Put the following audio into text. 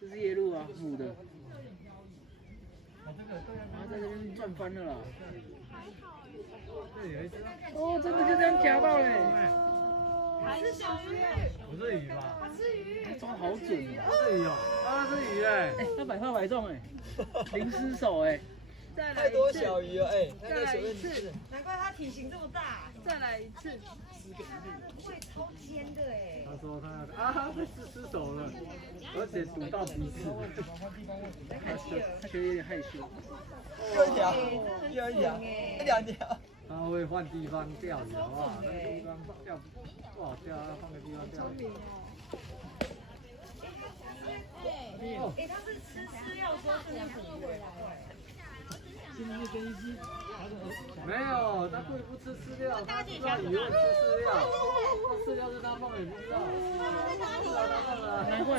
这是夜鹭啊，母的。它在这边转翻了啦。哦，真的就这样夹到嘞。还是小鱼？不是鱼吧？它吃鱼。它抓好准哦。是鱼哦，啊是鱼哎。哎，它百发百中哎，零失手哎。太多小鱼了哎，再来一次，难怪它体型这么大。再来一次，会超尖的哎。他说他被失手了，而且堵到鼻子。他觉得有点害羞。又一条，又一条，两条。他会换地方钓鱼，好不好？那个地方钓不好钓，要换个地方钓。哎，它是吃饲料说是那种回来。现在是跟一只，没有，他故意不吃饲料，他知道鱼会吃饲料，饲料是他放也不知道，难怪。